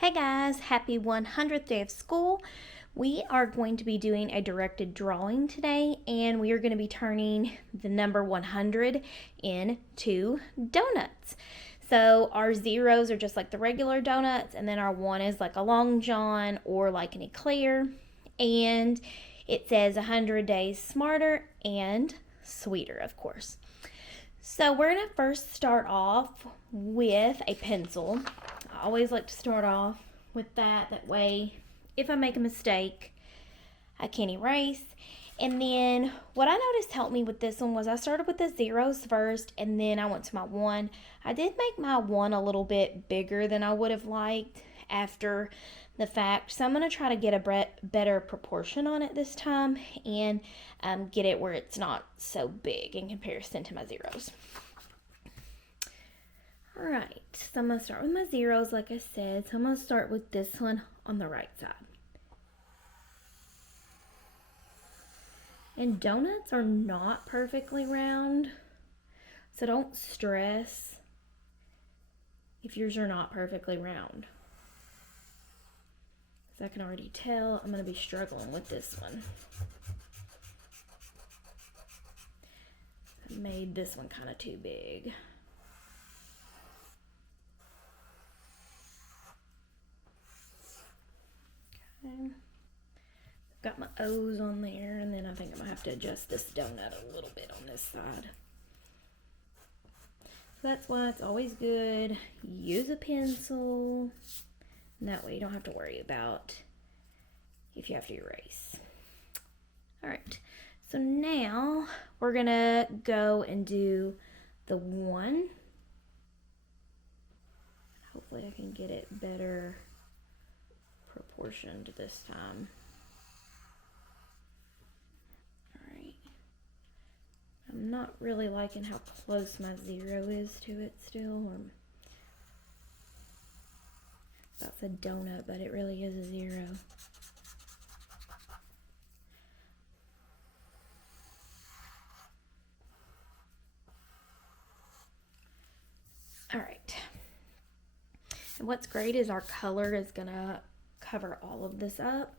Hey guys, happy 100th day of school. We are going to be doing a directed drawing today, and we are going to be turning the number 100 into donuts. So our zeros are just like the regular donuts, and then our one is like a long john or like an eclair. And it says 100 days smarter and sweeter, of course. So we're going to first start off with a pencil. I always like to start off with that. That way, if I make a mistake, I can erase. And then what I noticed helped me with this one was I started with the zeros first, and then I went to my one. I did make my one a little bit bigger than I would have liked after the fact. So I'm going to try to get a better proportion on it this time and get it where it's not so big in comparison to my zeros. Alright, so I'm going to start with my zeros like I said. So I'm going to start with this one on the right side. And donuts are not perfectly round, so don't stress if yours are not perfectly round. As I can already tell, I'm going to be struggling with this one. I made this one kind of too big. Okay. Got my O's on there, and then I think I'm going to have to adjust this donut a little bit on this side. So that's why it's always good. Use a pencil. And that way you don't have to worry about if you have to erase. Alright, so now we're going to go and do the one. Hopefully I can get it better proportioned this time. Alright. I'm not really liking how close my zero is to it still. That's a donut, but it really is a zero. Alright. And what's great is our color is going to cover all of this up,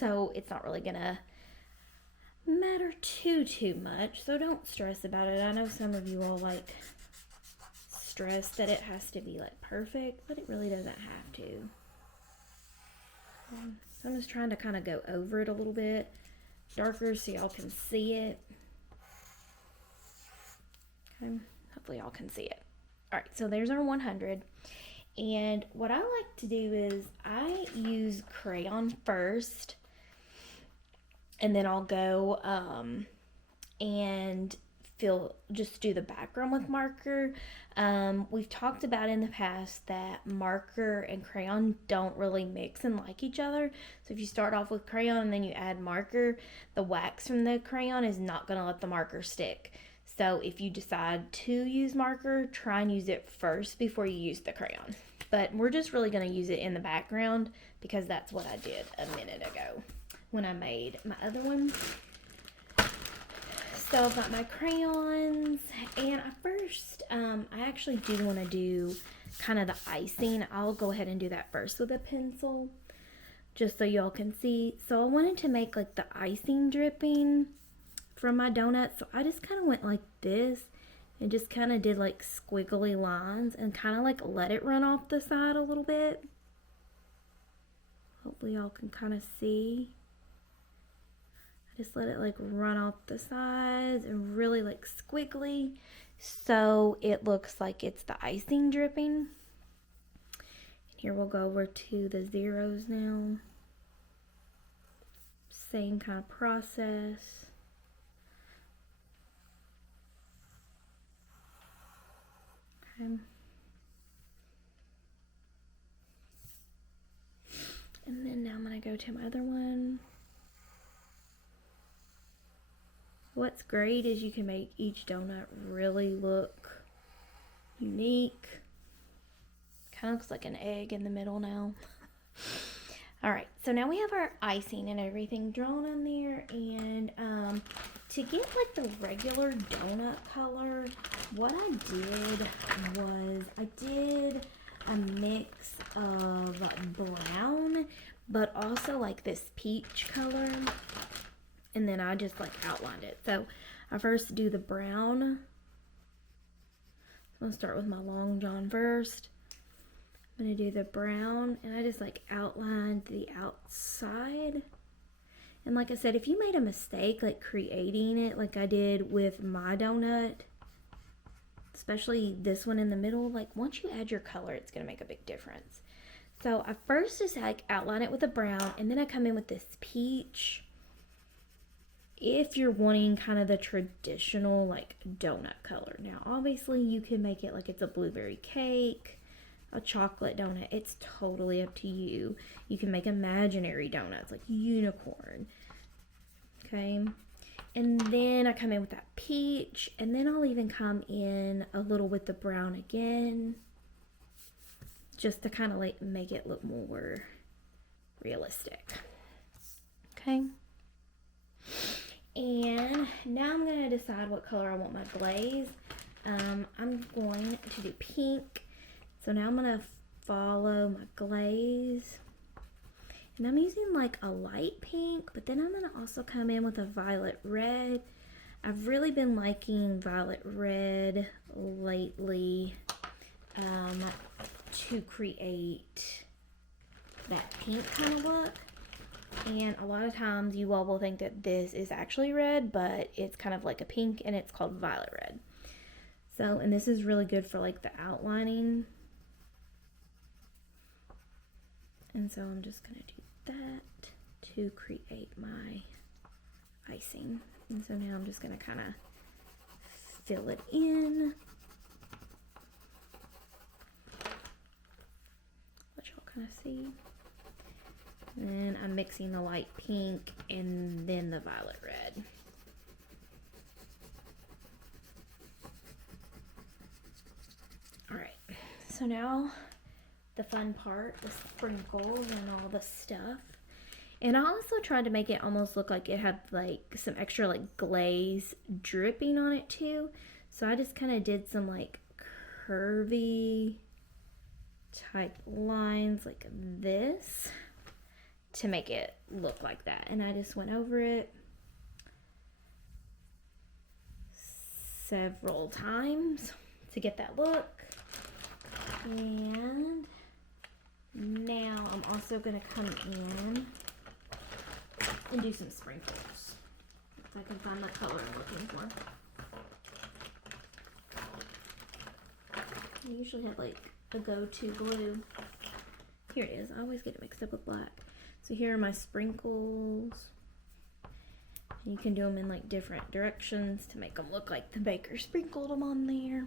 so it's not really gonna matter too much, so don't stress about it. I know some of you all like stress that it has to be like perfect, but it really doesn't have to. So I'm just trying to kind of go over it a little bit darker so y'all can see it. Okay, hopefully y'all can see it. All right, so there's our 100. And what I like to do is I use crayon first, and then I'll go and just do the background with marker. We've talked about in the past that marker and crayon don't really mix and like each other. So if you start off with crayon and then you add marker, the wax from the crayon is not going to let the marker stick. So if you decide to use marker, try and use it first before you use the crayon. But we're just really going to use it in the background because that's what I did a minute ago when I made my other one. So I've got my crayons, and I actually do want to do kind of the icing. I'll go ahead and do that first with a pencil just so y'all can see. So I wanted to make like the icing dripping from my donut, so I just kind of went like this and just kind of did like squiggly lines and kind of like let it run off the side a little bit. Hopefully y'all can kind of see. I just let it like run off the sides and really like squiggly so it looks like it's the icing dripping. And here we'll go over to the zeros now. Same kind of process. And then now I'm going to go to my other one. What's great is you can make each donut really look unique. Kind of looks like an egg in the middle now. Alright, so now we have our icing and everything drawn on there, and to get like the regular donut color, what I did was I did a mix of brown, but also like this peach color. And then I just like outlined it. So I first do the brown. I'm gonna start with my long john first. I'm gonna do the brown, and I just like outlined the outside. And like I said, if you made a mistake like creating it like I did with my donut, especially this one in the middle, like once you add your color, it's gonna make a big difference. So I first just like outline it with a brown, and then I come in with this peach. If you're wanting kind of the traditional like donut color. Now obviously you can make it like it's a blueberry cake, a chocolate donut. It's totally up to you. You can make imaginary donuts like unicorn. Okay. And then I come in with that peach, and then I'll even come in a little with the brown again, just to kind of like make it look more realistic. Okay. And now I'm going to decide what color I want my glaze. I'm going to do pink. So now I'm going to follow my glaze. And I'm using like a light pink, but then I'm going to also come in with a violet red. I've really been liking violet red lately to create that pink kind of look. And a lot of times you all will think that this is actually red, but it's kind of like a pink, and it's called violet red. So, and this is really good for like the outlining. And so I'm just going to do that to create my icing. And so now I'm just going to kind of fill it in. Let y'all kind of see. And I'm mixing the light pink and then the violet red. Alright, so now the fun part, the sprinkles and all the stuff. And I also tried to make it almost look like it had like some extra like glaze dripping on it too. So I just kind of did some like curvy type lines like this to make it look like that. And I just went over it several times to get that look. And now I'm also going to come in and do some sprinkles so I can find the color I'm looking for. I usually have like a go-to blue. Here it is. I always get it mixed up with black. So here are my sprinkles. You can do them in like different directions to make them look like the baker sprinkled them on there.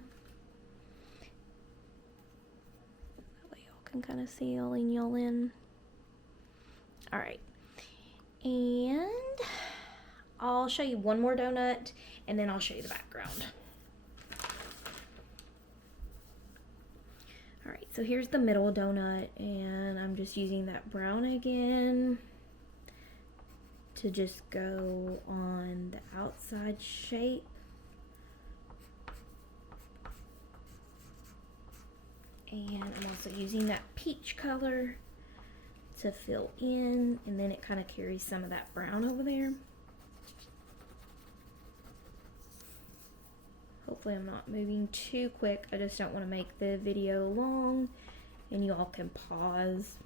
That way y'all can kind of see y'all in. Alright. And I'll show you one more donut, and then I'll show you the background. Alright, so here's the middle donut, and I'm just using that brown again to just go on the outside shape. And I'm also using that peach color to fill in, and then it kind of carries some of that brown over there. Hopefully I'm not moving too quick. I just don't want to make the video long, and you all can pause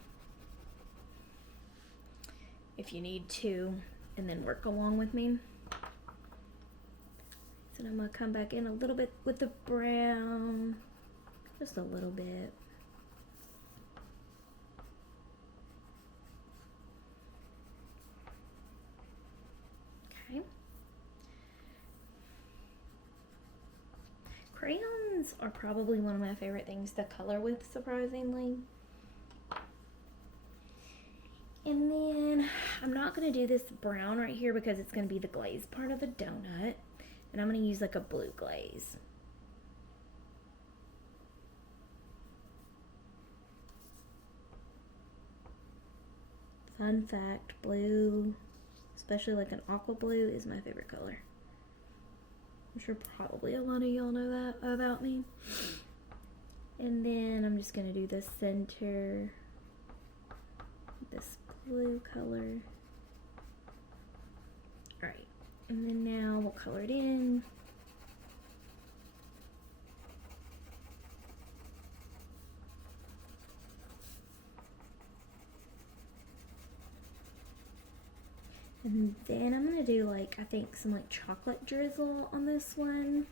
if you need to and then work along with me. So I'm going to come back in a little bit with the brown, just a little bit. Okay. Crayons are probably one of my favorite things to color with, surprisingly. And then I'm not going to do this brown right here because it's going to be the glaze part of the donut. And I'm going to use like a blue glaze. Fun fact, blue, especially like an aqua blue, is my favorite color. I'm sure probably a lot of y'all know that about me. And then I'm just going to do the center, this blue color. Alright, and then now we'll color it in. And then I'm going to do like, I think some like chocolate drizzle on this one.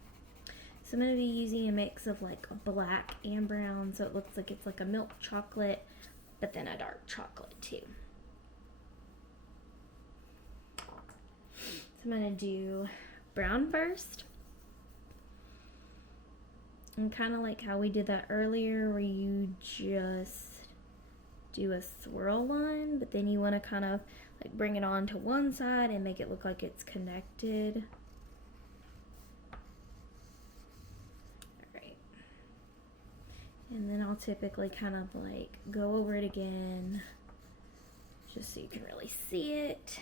So I'm going to be using a mix of like black and brown, so it looks like it's like a milk chocolate, but then a dark chocolate too. So I'm going to do brown first. And kind of like how we did that earlier, where you just do a swirl one, but then you want to kind of like bring it on to one side and make it look like it's connected. Alright. And then I'll typically kind of like go over it again, just so you can really see it.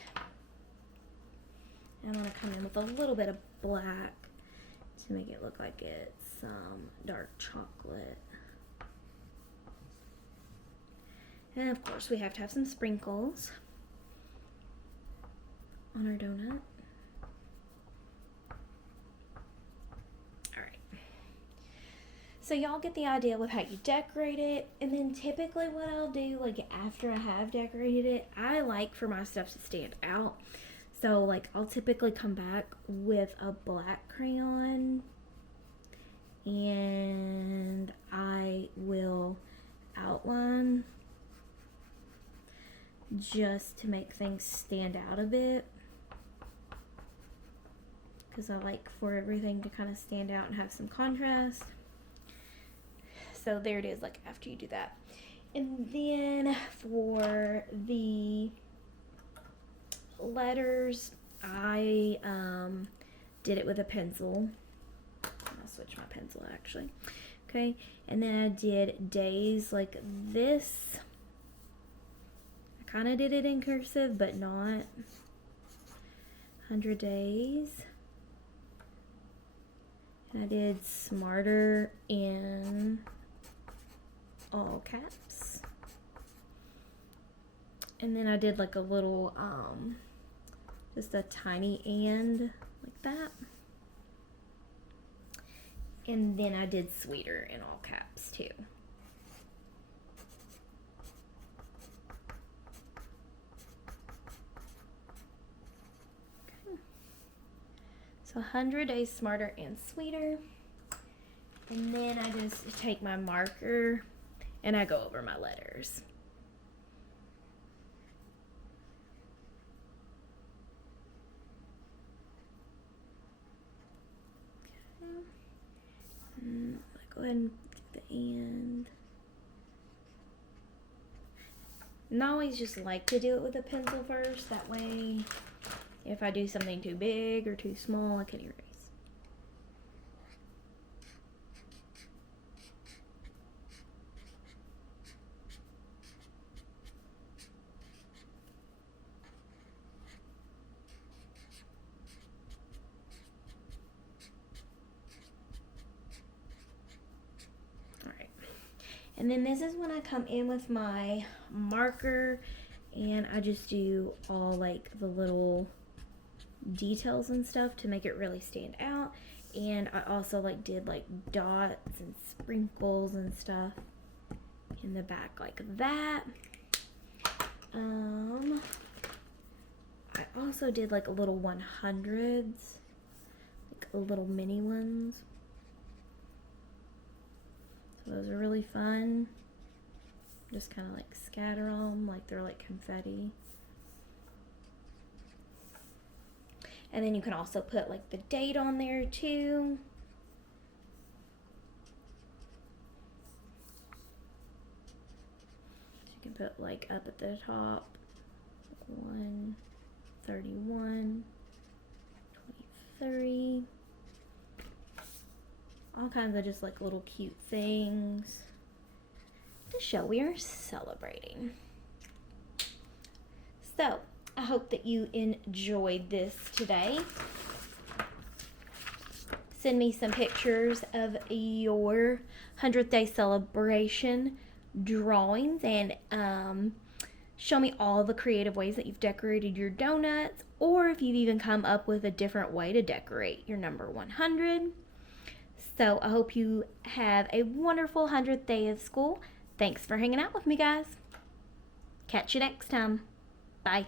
I'm going to come in with a little bit of black to make it look like it's some dark chocolate. And of course we have to have some sprinkles on our donut. Alright. So y'all get the idea with how you decorate it. And then typically what I'll do, like after I have decorated it, I like for my stuff to stand out. So like I'll typically come back with a black crayon and I will outline just to make things stand out a bit, because I like for everything to kind of stand out and have some contrast. So there it is, like after you do that. And then for the letters, I did it with a pencil. I'll switch my pencil actually. Okay, and then I did days like this. I kind of did it in cursive, but not. 100 days. And I did smarter in all caps. And then I did like a little, just a tiny and like that. And then I did sweeter in all caps too. Okay. So 100 days smarter and sweeter. And then I just take my marker and I go over my letters. Go ahead and do the and. And I always just like to do it with a pencil first. That way, if I do something too big or too small, I can erase. And then this is when I come in with my marker and I just do all like the little details and stuff to make it really stand out. And I also like did like dots and sprinkles and stuff in the back like that. I also did like little 100s, like little mini ones. So those are really fun. Just kind of like scatter them like they're like confetti. And then you can also put like the date on there too. So you can put like up at the top 1/31, 23. All kinds of just like little cute things to show we are celebrating. So I hope that you enjoyed this today. send me some pictures of your 100th day celebration drawings and show me all the creative ways that you've decorated your donuts, or if you've even come up with a different way to decorate your number 100. So I hope you have a wonderful 100th day of school. Thanks for hanging out with me, guys. Catch you next time. Bye.